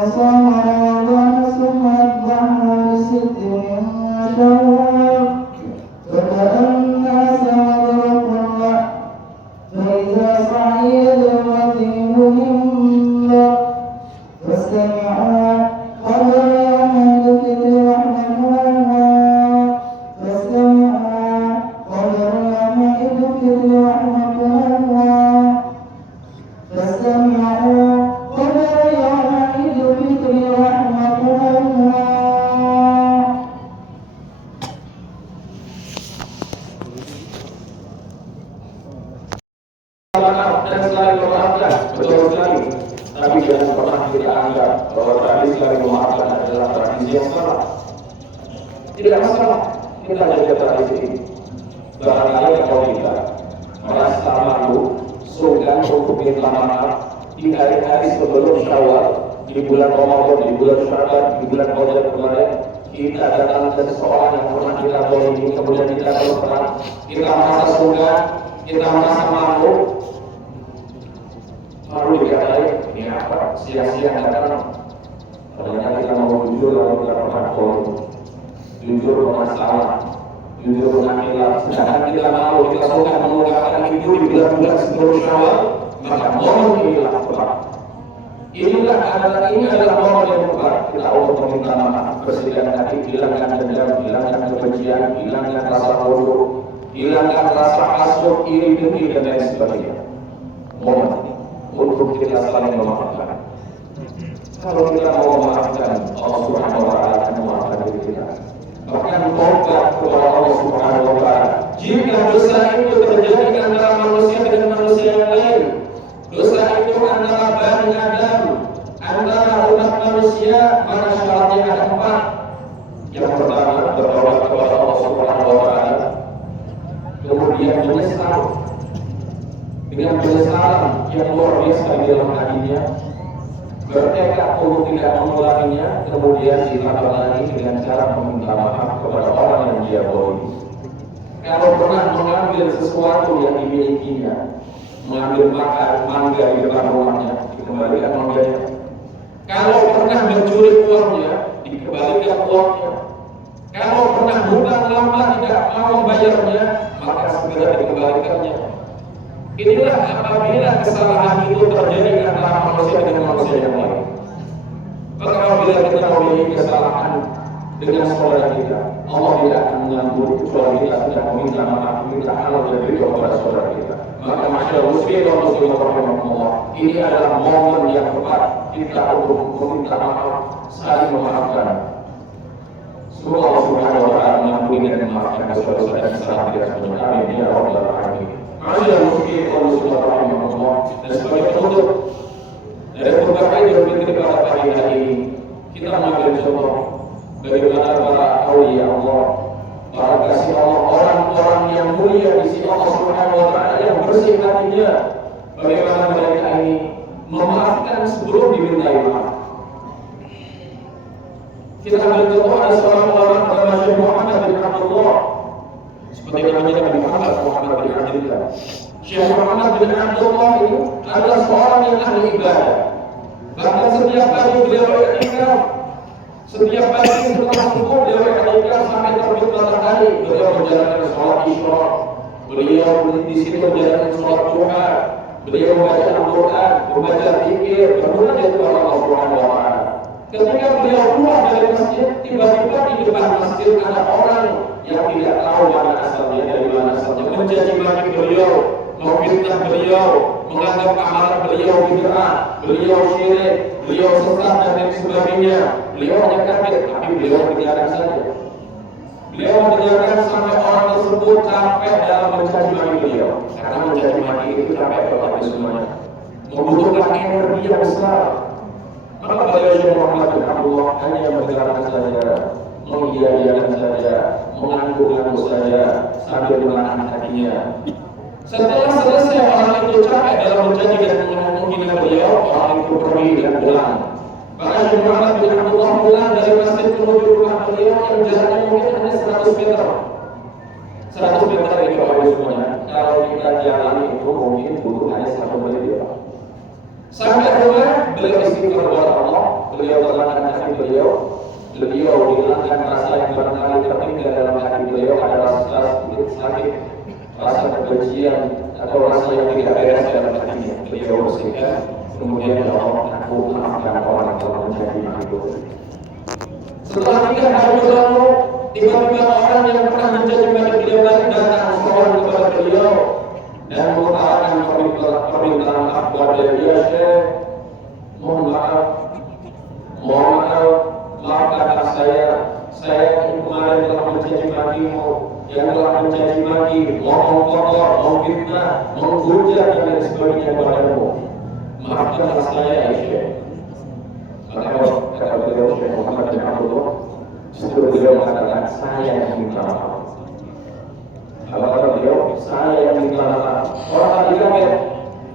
وصام رمضان ثم أتبعه بست من شوال فكأنما سمدرك الله فإذا صعد الرتيب منبر فاستمعوا قبل يوم الذكر رحمة الله فاستمعوا قبل يوم الذكر رحمة الله فاستمعوا قبل يوم الذكر رحمة الله. Dan selain memaafkan, betul sekali. Tapi jangan pernah kita anggap bahwa tradisi selain memaafkan adalah tradisi yang salah. Tidak masalah kita jaga tradisi ini. Barangkali kalau kita merasa malu, sungkan untuk minta maaf di hari-hari sebelum Syawal, di bulan Ramadan, di bulan Syawal, di bulan Rajab kemarin, kita datang ke seseorang yang pernah kita boleh, kemudian kita terus kita merasa sungkan, kita merasa malu dikatai ini apa sia-sia datang. Ternyata kita mau jujur lalu kita pernah jujur bermasalah, jujur mengambil. Sedangkan kita malu, kita suka mengungkapkan itu di bulan-bulan sebelum Syawal, maka momen inilah tepat. Ini adalah momen yang tepat kita untuk meminta maaf, bersihkan hati, hilangkan dendam, hilangkan kebencian, hilangkan rasa bodoh, hilangkan rasa hasut, iri dengki dan lain sebagainya. Momen untuk kita saling memaafkan. Kalau kita mau memaafkan, Allah Subhanahu wa Ta'ala akan memaafkan diri kita. Bahkan tobat kepada Allah Subhanahu wa Ta'ala. Jika dosa itu terjadi antara manusia dengan manusia yang lain, dosa itu antara Bani Adam, antara umat manusia, maka syaratnya ada 4. Yang pertama, bertobat kepada Allah Subhanahu wa Ta'ala. Kemudian menyesal dengan penyesalan yang luar biasa di dalam hatinya, bertekad untuk tidak mengulanginya, kemudian ditambah lagi dengan cara meminta maaf kepada orang yang dia boleh. Kalau pernah mengambil sesuatu yang dimilikinya, mengambil mangga di depan rumahnya, dikembalikan mangganya. Kalau pernah mencuri uangnya, dikembalikan uangnya. Kalau pernah hutang lama tidak mau membayarnya, maka segera dikembalikannya. Inilah apabila kesalahan itu terjadi antara manusia dengan manusia yang lain. Maka apabila kita memiliki kesalahan dengan saudara kita, Allah tidak akan mengampuni kecuali kita sudah meminta maaf, meminta Allah dan ridho kepada saudara kita. Maka masyaallah muslim dan muslimat rahimahumullah, ini adalah momen yang tepat kita untuk meminta maaf, saling memaafkan. Semoga Allah Subhanahu wa Ta'ala mengampuni dan memaafkan saudara-saudara dan kesalahan kita semuanya. Amin ya rabbal alamin. Masyaallah muslim dan muslimat rahimahumullah. Dan sebagai penutup dari beberapa yang kita pada pagi hari ini, kita mengambil contoh bagaimana para aulia Allah, para kasih Allah, orang-orang yang mulia di sisi Allah Subhanahu wa Ta'ala yang bersih hatinya, bagaimana mereka ini memaafkan sebelum dimintai maaf. Kita ambil contoh ada seorang orang bernama Syekh Muhammad bin Abdullah, seperti namanya Nabi Muhammad bin Abdullah. Syekh Muhammad bin Abdullah itu adalah seorang yang ahli ibadah. Bahkan setiap kali beliau iktikaf, setiap pagi setelah subuh beliau iktikaf sampai terbit matahari, beliau menjalankan sholat isyraq, beliau di situ menjalankan sholat duha, beliau membaca Al-Quran, membaca zikir, bermunajat kepada Allah Subhanahu wa Ta'ala. Ketika beliau keluar dari masjid, tiba-tiba di depan masjid ada orang yang tidak tahu mana asalnya, dari mana asalnya, mencaci maki beliau, memfitnah beliau, menganggap amalan beliau bid'ah, beliau syirik, beliau sesat dan lain sebagainya. Beliau hanya kaget, tapi beliau mendengarkan saja. Beliau mendengarkan sampai orang tersebut capek dalam mencaci maki beliau, karena mencaci maki itu capek kepada semuanya, membutuhkan energi yang besar. Maka beliau Syekh Muhammad bin Abdullah hanya mendengarkan saja, mengiyakan saja, mengangguk-angguk saja sambil menahan hatinya. Setelah selesai orang itu capek dalam mencaci dan menghina beliau, orang itu pergi dan pulang. Maka Syekh Muhammad bin Abdullah pulang dari masjid menuju rumah beliau yang jaraknya mungkin hanya 100 meter. 100 meter itu habis semuanya. Kalau kita jalan itu mungkin butuh hanya 1 menit. Sampai rumah beliau istighfar kepada Allah, beliau tenangkan hati beliau hilangkan rasa yang barangkali tertinggal dalam hati beliau, ada rasa sedikit sakit, rasa kebencian atau rasa yang tidak beres dalam hatinya. Beliau bersihkan, kemudian Allah, aku maafkan orang yang telah menjadi itu. Setelah 3 hari berlalu, tiba-tiba orang yang pernah menjadi beliau datang seorang kepada beliau dan mengutarakan permintaan maaf kepada dia. Syekh, mohon maaf, maafkan saya yang kemarin telah mencaci makimu, yang telah mencaci maki, ngomong kotor, memfitnah, menghujat dan lain sebagainya kepadamu. Maafkanlah saya ya Syekh. Maka kata beliau Syekh Muhammad bin Abdullah, justru beliau mengatakan saya yang minta maaf. Kalau kata beliau, saya yang minta maaf. Orang tadi kaget,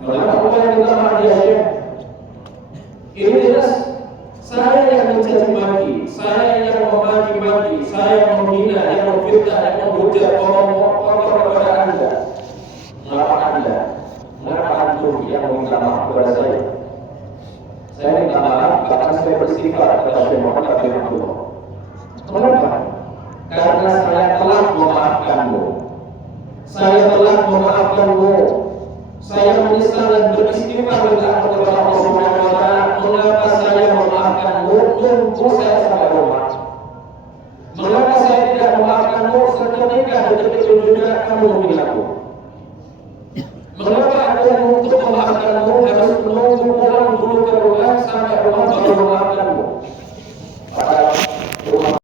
mengapa yang minta maaf ya Syekh? Ini jelas saya yang mencaci maki, saya yang memaki-maki, saya yang menghina, yang memfitnah, yang menghujat, ngomong kotor kepada Anda. Mengapa antum yang meminta maaf kepada saya? Saya minta maaf, bahkan saya beristighfar kepada Syekh Muhammad bin Abdullah. Kenapa? Karena saya telah memaafkanmu. Saya menyesal dan beristighfar kepada Allah Subhanahu wa taala. Mengapa saya memaafkanmu nunggu saya sampai rumah? Mengapa saya tidak memaafkanmu seketika detik itu juga kamu menghinaku? Mengapa aku untuk memaafkanmu harus menunggu pulang dulu ke rumah sampai rumah baru memaafkanmu? Pada rumah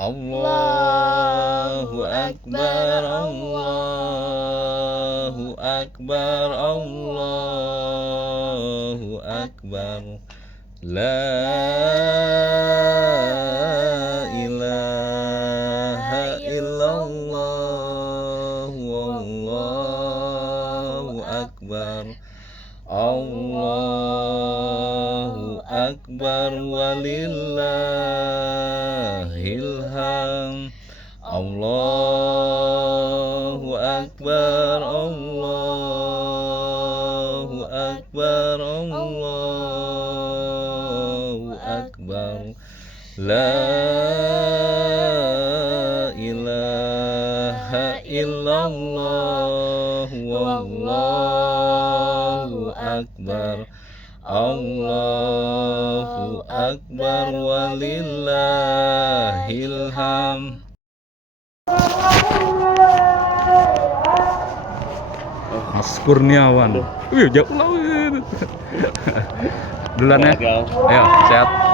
Allahu Akbar, Allahu Akbar, Allahu Akbar. La ilaha illallah, wallahu akbar. Allahu Akbar walillahil hamd. Allahu Akbar, Allahu Akbar, Allahu Akbar. La ilaha illallah, wallahu akbar. Allahu Akbar walillahil hamd. Mas Kurniawan. Wih, jauh lah. Duluan ya. Ayo, sehat.